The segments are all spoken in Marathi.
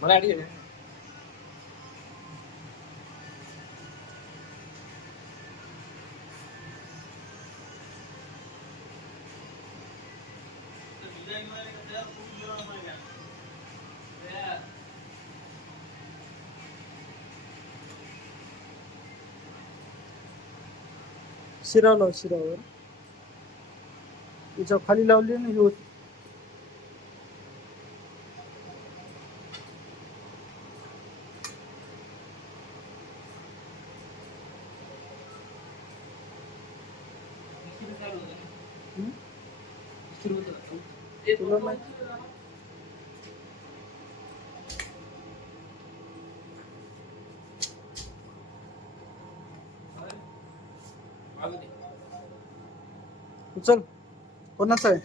मला आडी आहे शिरावला शिरावर तिच्या खाली लावली ना ही होती. तुला माहिती उचल कोणाचा आहे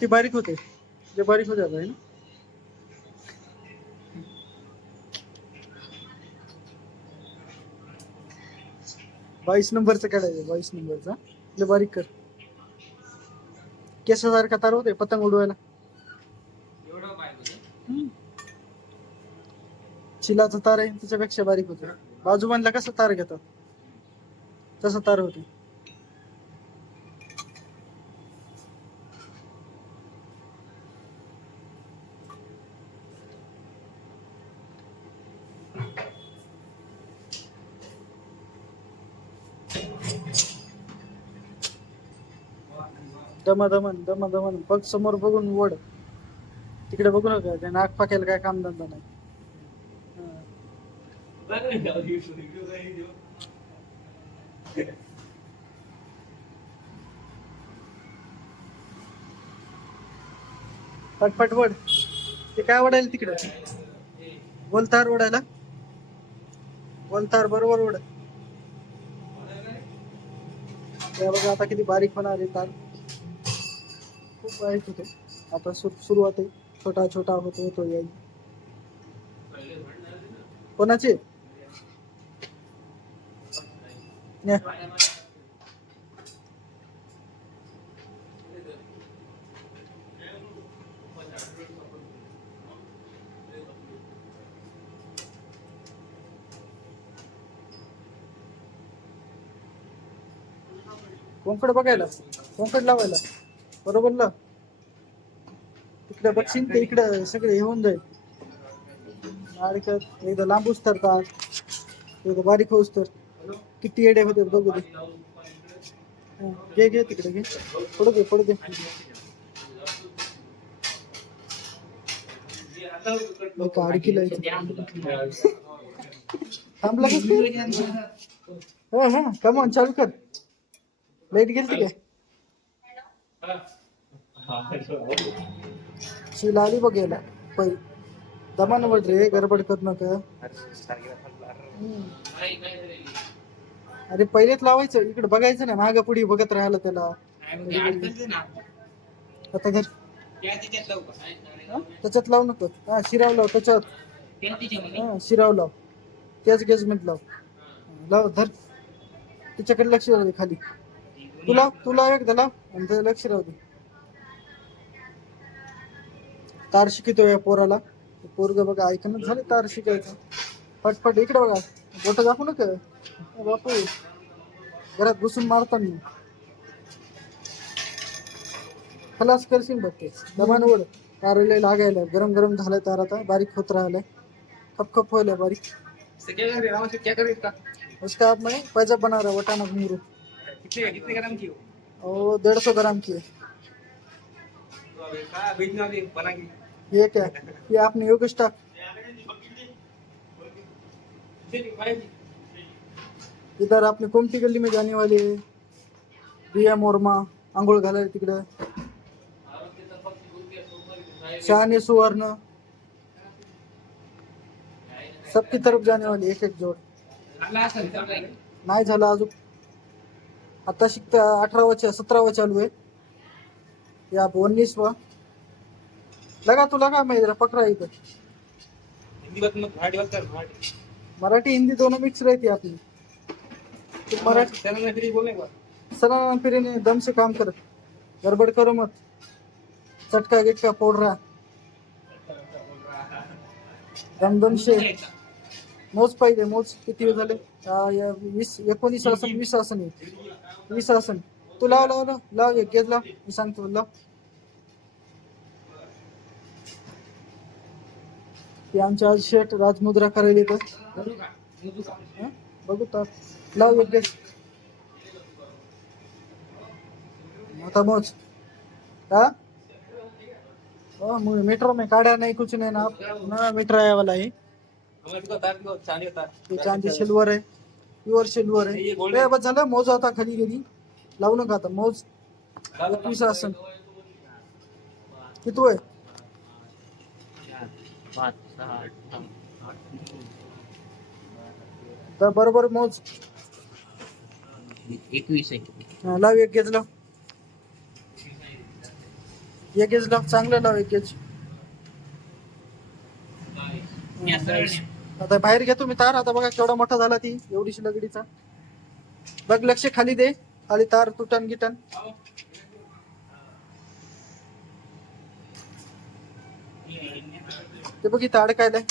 ती बारीक होते जे बारीक होते आता आहे ना 22 नंबरचं काढायचं 22 नंबरचा ले बारीक कर केसासारखा तार होते पतंग उडवायला चिलाचा तार आहे त्याच्यापेक्षा बारीक होते बाजूबांधला कसा तार घेतात तसा तार होते दमादमन दमादमन बघ समोर बघून ओढ तिकडे बघू नका त्या नाक फाकेल काय काम धंदा नाही पटपट वड ते काय ओढायला तिकडे बोलतार ओढायला बोलतार बरोबर ओढ त्या बघा आता किती बारीक होणार आहे तार खूप बारीक होते आता सुरुवात आहे छोटा छोटा होतो येईल कोणाचे कोंकड बघायला कोंकड लावायला बरोबर ना तिकडे बघशील ते इकडे सगळे येऊन जाईल एकदा लांबूच तर एकदा बारीक होऊस तर किती येडे होते बघू दे घे तिकडे घे पडू दे अडकीला थांबला हा कमॉन चालू कर लाईट गेली काय शिला आली बघायला पै दमान वड रे गडबड कर नका अरे पहिलेच लावायचं इकडे बघायचं ना माग पुढे बघत राहिलं त्याला आता घर त्याच्यात लावू नको हा शिराव लाव त्याच्यात शिराव लाव त्याच गेजमेंट लाव धर त्याच्याकडे लक्ष राहू दे खाली तुला एकदा लाव आणि त्याचं लक्ष राहू दे तार शिकतोय पोराला पोरग बघा ऐकणच झाले तार शिकायचं पटपट इकडे बघा बोट दाखवू नका बापू घरात घुसून मारताना खलास करशील बघ ते दमान ओढ तारेला लागायला गरम गरम झालंय तार आता बारीक होत राहिलाय खप व्हायला बारीक उसका आप में पैजा बना रहा वटाना घुंगरू कितने ग्राम की हो 150 ग्राम की है ये क्या ये आपने योग स्टॉक इधर आपने कोमटी गली में जाने वाले दिया मोरमा आंघोळ घालाय तिकडे शहाने सुवर्ण सबकी तरफ जाने वाली एक जोड नाही झालं अजून आता शिकता 18वा 17वा चालू है या 19वा लगा तो लगा मैं इधर पकड़ा इधर हिंदी बात मत मराठी बात कर मराठी हिंदी दोनों मिक्स रहती है अपनी तू मराठी त्याला नाही तरी बोलणे का सना फिरीने दम से काम कर, गडबड करो मत, चटका गिटका फोड़ रहा, दम से मोज पाहिजे. मोज किती वेळ झाले? 19 आसन, 20 आसन आहे. 20 आसन. तू लाव लाव लाव लाव, एक गेज लाव, मी सांगतो लाव. ते आमचे आज शेठ राजमुद्रा करायला येतं. बघू का मोजू का हं? बघू तर लाव एक गेज. आता मोज हा. मुझे मेट्रो में काढ़ा नहीं कुछ नहीं ना मीटर आया वाला है. हमारे को तार को चांदी का ते चांदी सिल्वर आहे, प्युअर सिल्वर आहे. हे gold ए बस झालं, मोज आता खाली गेली, लावू नका आता. मोज 21 आसन किती आहे? 5 6 तर बरोबर मोज. 21 आहे. हा, लाव एक गेज लाव, एक गेज लाव, चांगलं लाव एक गेज. आता बाहेर घेतो मी तार. आता बघा केवढा मोठा झाला ती, एवढीशी लगडीचा. बघ, लक्ष खाली दे, खाली तार तुटन गिटन. ते बघ इथं अडकायलाय.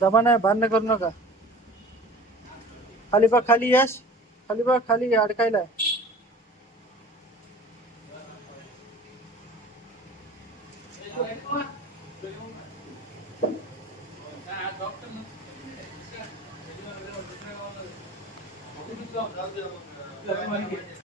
दबा नाही, भांडण करू नका. खाली बघ, खाली यश, खाली बघ, खाली अडकायलाय. डॉक्टर